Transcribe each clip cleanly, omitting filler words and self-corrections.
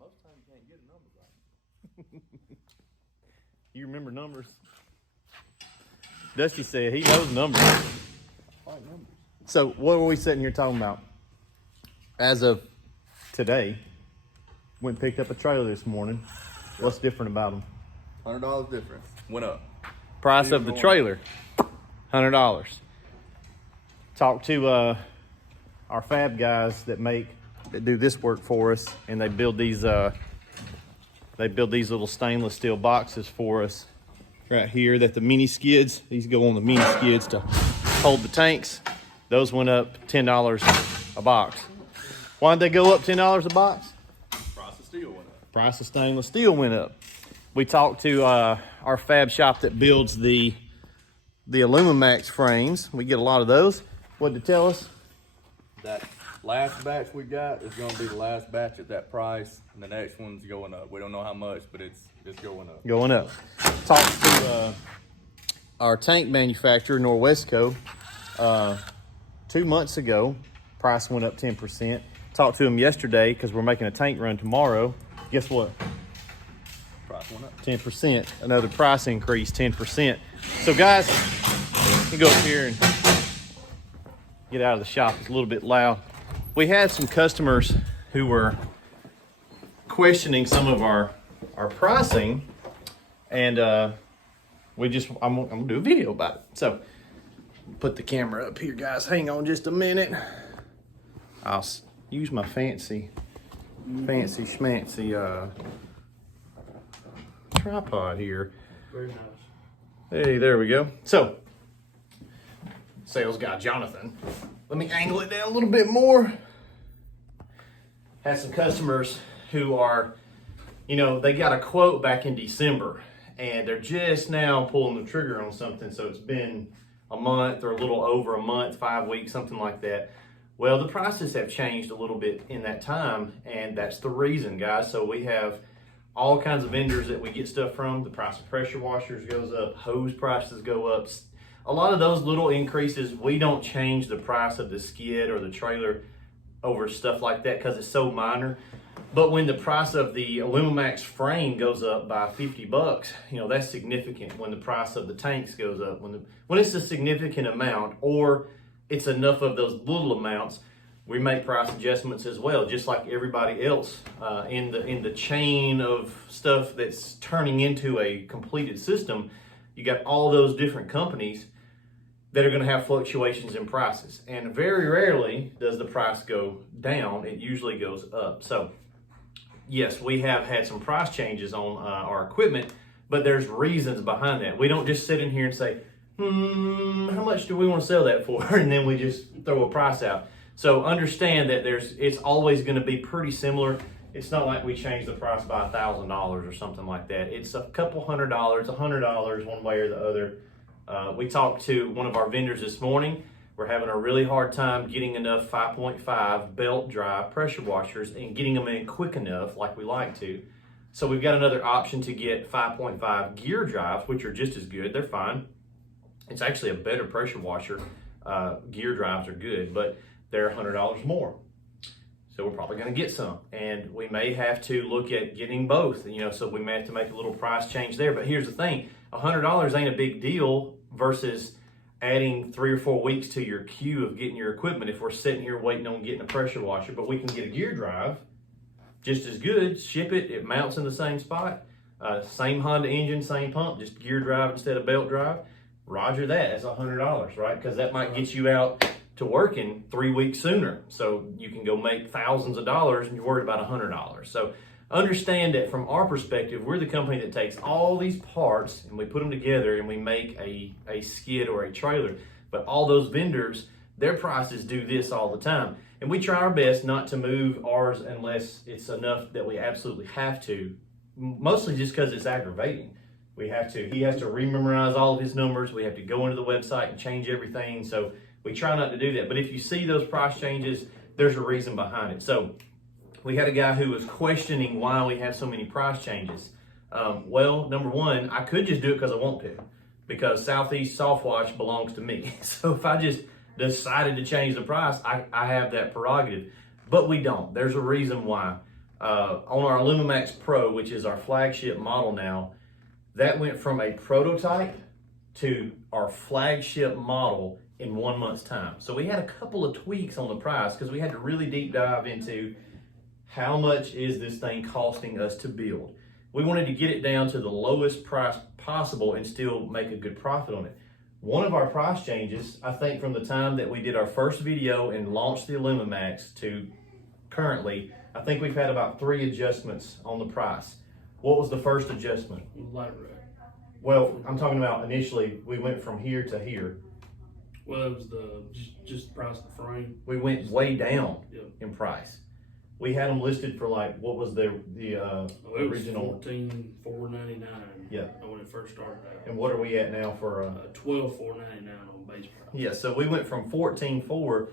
Most times you can't get a number right. You remember numbers? Dusty said he knows numbers. Like numbers. So what were we sitting here talking about? As of today, went and picked up a trailer this morning. What's different about them? $100 difference. Went up. Price of the trailer, $100. Talked to our fab guys that do this work for us, and they build these little stainless steel boxes for us right here. That the mini skids, these go on the mini skids to hold the tanks. Those went up $10 a box. Why did they go up $10 a box? Price of steel went up. Price of stainless steel went up. We talked to our fab shop that builds the Alumimax frames. We get a lot of those. What did they tell us? That last batch we got is going to be the last batch at that price, and the next one's going up. We don't know how much, but it's going up. Going up. Talked to our tank manufacturer, Norwesco, 2 months ago. Price went up 10%. Talked to them yesterday because we're making a tank run tomorrow. Guess what? Price went up. 10%. Another price increase, 10%. So guys, you go up here and get out of the shop. It's a little bit loud. We had some customers who were questioning some of our pricing, and I'm gonna do a video about it. So put the camera up here, guys. Hang on just a minute. I'll use my fancy schmancy tripod here. Very nice. Hey, there we go. So, sales guy Jonathan. Let me angle it down a little bit more. Had some customers who are, they got a quote back in December, and they're just now pulling the trigger on something. So it's been a month or a little over a month, 5 weeks, something like that. Well, the prices have changed a little bit in that time, and that's the reason, guys. So we have all kinds of vendors that we get stuff from. The price of pressure washers goes up, hose prices go up. A lot of those little increases, we don't change the price of the skid or the trailer over stuff like that because it's so minor. But when the price of the Alumimax frame goes up by $50, that's significant. When the price of the tanks goes up, when it's a significant amount, or it's enough of those little amounts, we make price adjustments as well, just like everybody else in the chain of stuff that's turning into a completed system. You got all those different companies that are going to have fluctuations in prices, and very rarely does the price go down. It usually goes up. So yes, we have had some price changes on our equipment, but there's reasons behind that. We don't just sit in here and say, how much do we want to sell that for? And then we just throw a price out. So understand that it's always going to be pretty similar. It's not like we change the price by $1,000 or something like that. It's a couple $100, $100 one way or the other. We talked to one of our vendors this morning. We're having a really hard time getting enough 5.5 belt drive pressure washers and getting them in quick enough like we like to. So we've got another option to get 5.5 gear drives, which are just as good. They're fine. It's actually a better pressure washer. Gear drives are good, but they're $100 more. So we're probably going to get some, and we may have to look at getting both, so we may have to make a little price change there. But here's the thing, $100 ain't a big deal versus adding 3 or 4 weeks to your queue of getting your equipment if we're sitting here waiting on getting a pressure washer. But we can get a gear drive just as good, ship it, it mounts in the same spot, same Honda engine, same pump, just gear drive instead of belt drive. Roger that, that's $100, right? Because that might get you out to working 3 weeks sooner. So you can go make thousands of dollars and you're worried about $100. So understand that from our perspective, we're the company that takes all these parts and we put them together and we make a skid or a trailer. But all those vendors, their prices do this all the time. And we try our best not to move ours unless it's enough that we absolutely have to, mostly just because it's aggravating. He has to rememorize all of his numbers. We have to go into the website and change everything. So we try not to do that. But if you see those price changes, there's a reason behind it. So we had a guy who was questioning why we have so many price changes. Well, number one, I could just do it because I want to, because Southeast Soft Wash belongs to me. So if I just decided to change the price, I have that prerogative. But we don't. There's a reason why. On our Alumimax Pro, which is our flagship model now, that went from a prototype to our flagship model in 1 month's time. So we had a couple of tweaks on the price because we had to really deep dive into how much is this thing costing us to build. We wanted to get it down to the lowest price possible and still make a good profit on it. One of our price changes, I think from the time that we did our first video and launched the Alumimax to currently, I think we've had about 3 adjustments on the price. What was the first adjustment? Light rack. Well, I'm talking about initially, we went from here to here. Well, it was just the price of the frame. We went way down Yep. in price. We had them listed for like, what was the Oh, it original? was $14,499. Yeah. When it first started out. And what are we at now for? $12,499 on base price. Yeah, so we went from 14.4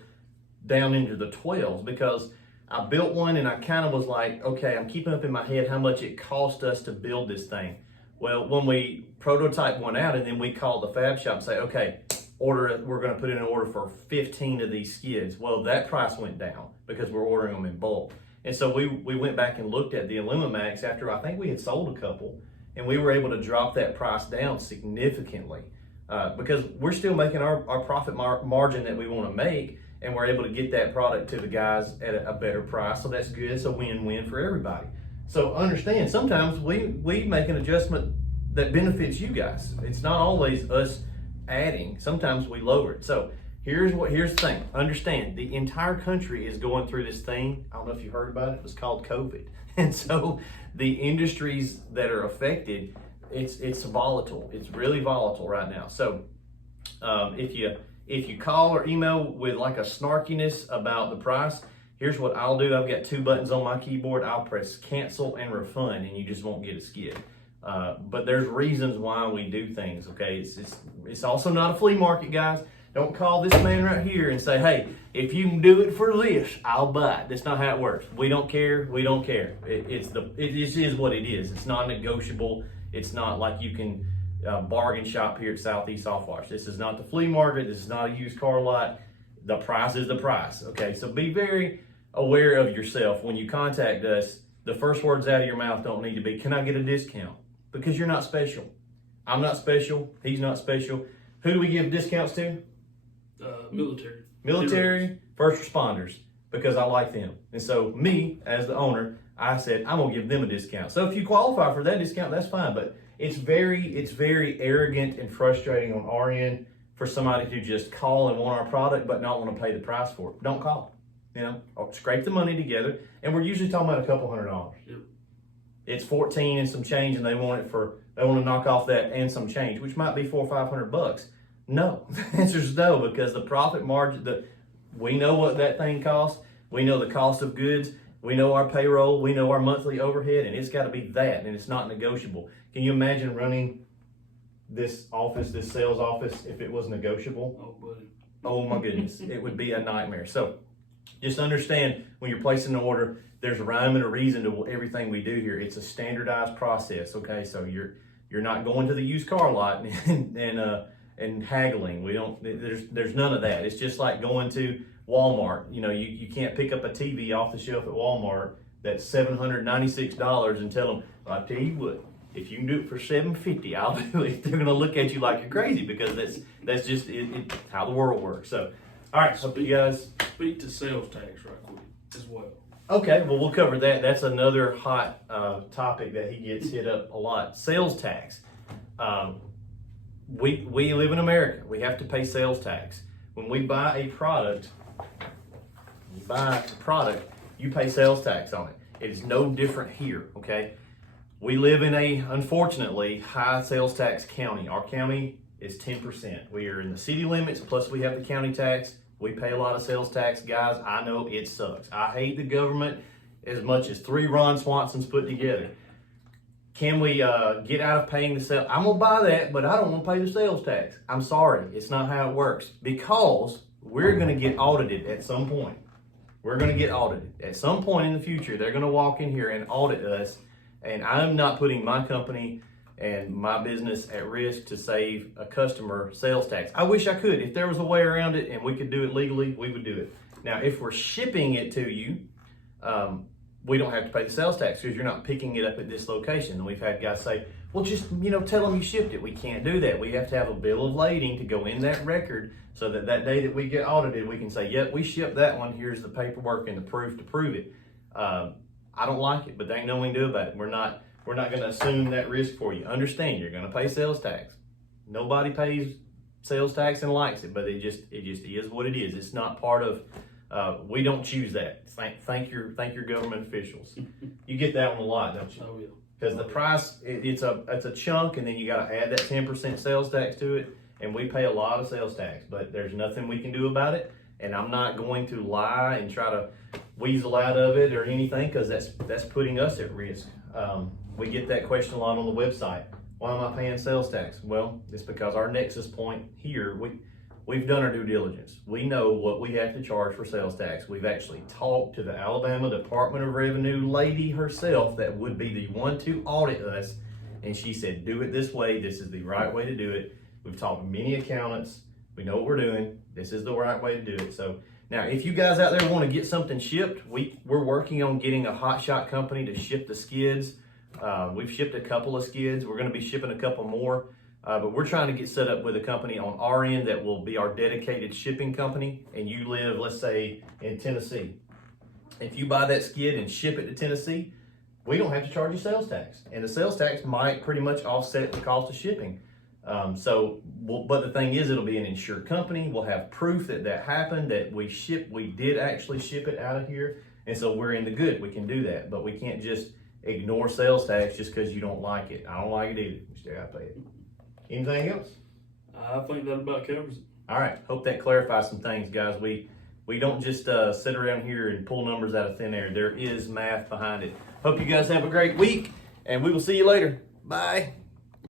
down into the 12s because I built one and I kind of was like, okay, I'm keeping up in my head how much it cost us to build this thing. Well, when we prototype one out and then we called the fab shop and say, okay, we're going to put in an order for 15 of these skids. Well, that price went down because we're ordering them in bulk. And so we went back and looked at the Alumimax after I think we had sold a couple, and we were able to drop that price down significantly because we're still making our profit margin that we want to make, and we're able to get that product to the guys at a better price. So that's good. It's a win-win for everybody. So understand, sometimes we make an adjustment that benefits you guys. It's not always us adding. Sometimes we lower it. So here's the thing. Understand, the entire country is going through this thing. I don't know if you heard about it. It was called COVID. And so the industries that are affected, it's volatile. It's really volatile right now. So if you call or email with like a snarkiness about the price, here's what I'll do. I've got 2 buttons on my keyboard. I'll press cancel and refund, and you just won't get a skid. But there's reasons why we do things, okay? It's also not a flea market, guys. Don't call this man right here and say, hey, if you can do it for this, I'll buy it. That's not how it works. We don't care. We don't care. It is what it is. It's not negotiable. It's not like you can bargain shop here at Southeast Soft Wash. This is not the flea market. This is not a used car lot. The price is the price, okay? So be very aware of yourself. When you contact us, the first words out of your mouth don't need to be, can I get a discount? Because you're not special. I'm not special. He's not special. Who do we give discounts to? Military. Military, first responders, because I like them. And so me, as the owner, I said, I'm gonna give them a discount. So if you qualify for that discount, that's fine. But it's very arrogant and frustrating on our end for somebody to just call and want our product but not want to pay the price for it. Don't call. You know, or scrape the money together. And we're usually talking about a couple $100. Yep. It's 14 and some change, and they want to knock off that and some change, which might be $400 or $500. No, the answer is no, because the profit margin, we know what that thing costs. We know the cost of goods. We know our payroll. We know our monthly overhead, and it's got to be that, and it's not negotiable. Can you imagine running this office, this sales office, if it was negotiable? Oh, buddy. Oh my goodness, it would be a nightmare. So just understand, when you're placing an order, there's a rhyme and a reason to everything we do here. It's a standardized process, okay? So you're not going to the used car lot and haggling. There's none of that. It's just like going to Walmart. You know, you can't pick up a TV off the shelf at Walmart that's $796 and tell them, I'll tell you what, if you can do it for $750, I'll do it. They're gonna look at you like you're crazy, because that's just how the world works. So, all right, hope you guys. Speak to sales tax right quick as well. Okay, well, we'll cover that. That's another hot topic that he gets hit up a lot. Sales tax. We live in America. We have to pay sales tax. When we buy a product, you pay sales tax on it. It is no different here, okay? We live in a, unfortunately, high sales tax county. Our county is 10%. We are in the city limits, plus we have the county tax. We pay a lot of sales tax. Guys, I know it sucks. I hate the government as much as 3 Ron Swansons put together. Can we get out of paying the sales? I'm going to buy that, but I don't want to pay the sales tax. I'm sorry. It's not how it works, because we're going to get audited at some point. We're going to get audited. At some point in the future, they're going to walk in here and audit us, and I'm not putting my company and my business at risk to save a customer sales tax. I wish I could. If there was a way around it and we could do it legally, we would do it. Now, if we're shipping it to you, we don't have to pay the sales tax because you're not picking it up at this location. And we've had guys say, well, just, tell them you shipped it. We can't do that. We have to have a bill of lading to go in that record so that that day that we get audited, we can say, yep, we shipped that one. Here's the paperwork and the proof to prove it. I don't like it, but there ain't nothing we can do about it. We're not going to assume that risk for you. Understand, you're going to pay sales tax. Nobody pays sales tax and likes it, but it just is what it is. It's not part of, we don't choose that. Thank your government officials. You get that one a lot, don't you? Oh, yeah. Because the price, it's a chunk, and then you got to add that 10% sales tax to it, and we pay a lot of sales tax, but there's nothing we can do about it, and I'm not going to lie and try to weasel out of it or anything, because that's putting us at risk. We get that question a lot on the website. Why am I paying sales tax? Well, it's because our nexus point here, we've done our due diligence. We know what we have to charge for sales tax. We've actually talked to the Alabama Department of Revenue lady herself that would be the one to audit us, and she said, do it this way. This is the right way to do it. We've talked to many accountants. We know what we're doing. This is the right way to do it. So now, if you guys out there want to get something shipped, we're working on getting a hot shot company to ship the skids. We've shipped a couple of skids. We're going to be shipping a couple more. But we're trying to get set up with a company on our end that will be our dedicated shipping company. And you live, let's say, in Tennessee. If you buy that skid and ship it to Tennessee, we don't have to charge you sales tax. And the sales tax might pretty much offset the cost of shipping. But the thing is, it'll be an insured company. We'll have proof that happened, that we did actually ship it out of here. And so we're in the good. We can do that. But we can't just ignore sales tax just because you don't like it. I don't like it either. We still got to pay it. Anything else? I think that about covers it. All right. Hope that clarifies some things, guys. We don't just sit around here and pull numbers out of thin air. There is math behind it. Hope you guys have a great week, and we will see you later. Bye.